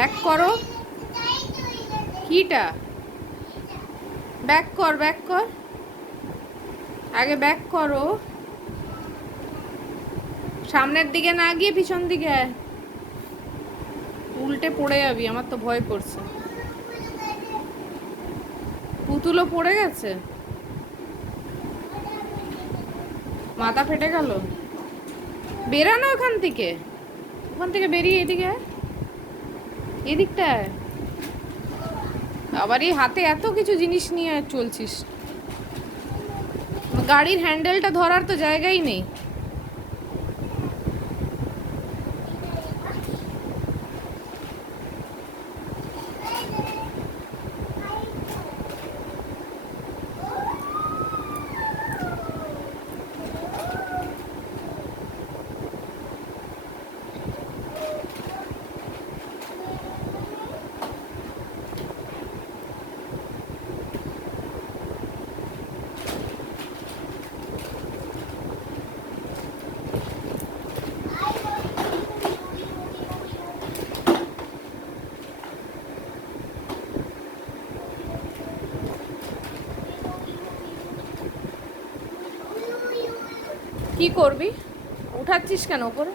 Back করো। কিটা? Back কর, ব্যাক কর, আগে ব্যাক করো। সামনের দিকে না গিয়ে পিছন দিকে আয়। উল্টে পড়ে যাবি, আমার তো ভয় করছে। পুতুলও পড়ে গেছে, মাথা ফেটে গেল। বেরানো ওখান থেকে, ওখান থেকে বেরিয়ে এদিকে আয়, এদিকটায়। আবার এই হাতে এত কিছু জিনিস নিয়ে চলছিস, গাড়ির হ্যান্ডেলটা ধরার তো জায়গাই নেই। কি করবি? উঠাচ্ছিস কেন ওপরে?